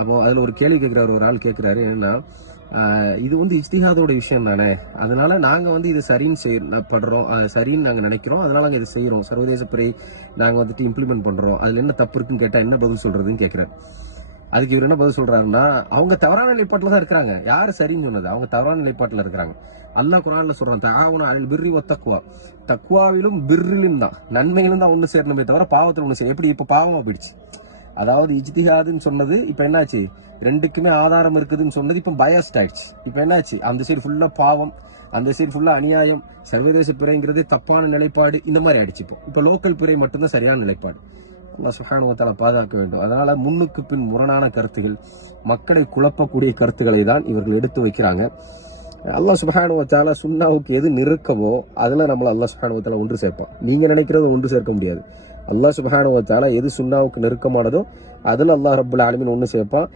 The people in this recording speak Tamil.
அப்போ அதில் ஒரு கேள்வி கேட்குறாரு ஒரு ஆள் கேட்குறாரு என்னன்னா இது வந்து இஜ்திஹாதோட விஷயம் தானே? அதனால நாங்கள் வந்து இது சரின்னு செய்ய படுறோம் சரின்னு நாங்கள் நினைக்கிறோம் அதனால நாங்கள் இதை செய்கிறோம் சர்வதேச பிறை நாங்கள் வந்துட்டு இம்ப்ளிமெண்ட் பண்ணுறோம் அதில் என்ன தப்பு இருக்குன்னு கேட்டால் என்ன பதில் சொல்கிறதுன்னு கேட்குறாரு அதுக்கு இவர் என்ன பதில் சொல்றாருன்னா அவங்க தவறான நிலைப்பாட்டில் தான் இருக்கிறாங்க. யார் சரின்னு சொன்னது? அவங்க தவறான நிலைப்பாட்டில் இருக்கிறாங்க. அல்லாஹ் குரான்ல சொல்றான் தாவன அல் பிர்ரி ஒ தக்குவா தக்குவாவிலும் பிர்ரிலும் தான். நன்மையிலும் தான் ஒன்று சேரணுமே தவிர பாவத்தில் ஒன்று சேர் எப்படி இப்போ பாவமாக போயிடுச்சு? அதாவது இஜ்திஹாதுன்னு சொன்னது இப்ப என்னாச்சு? ரெண்டுக்குமே ஆதாரம் இருக்குதுன்னு சொன்னது இப்ப பயஸ்ட் ஆயிடுச்சு. இப்ப என்னாச்சு? அந்த சைடு ஃபுல்லா பாவம் அந்த சைடு ஃபுல்லா அநியாயம் சர்வதேச பிறைங்கிறது தப்பான நிலைப்பாடு இந்த மாதிரி ஆயிடுச்சு இப்போ. இப்ப லோக்கல் பிறை மட்டும்தான் சரியான நிலைப்பாடு. அல்லாஹ் சுப்ஹானஹு பாதுகாக்க வேண்டும். அதனால முன்னுக்கு பின் முரணான கருத்துகள் மக்களை குழப்பக்கூடிய கருத்துக்களை தான் இவர்கள் எடுத்து வைக்கிறாங்க. அல்லாஹ் சுப்ஹானஹு சுண்ணாவுக்கு எது நெருக்கமோ அதில் நம்மளை அல்லா சுப்ஹானஹு ஒன்று சேர்ப்பான். நீங்கள் நினைக்கிறது ஒன்று சேர்க்க முடியாது. அல்லாஹ் சுப்ஹானஹு எது சுண்ணாவுக்கு நெருக்கமானதோ அதில் அல்லாஹ் ரபுல் ஆலமின் ஒன்று சேர்ப்பான்.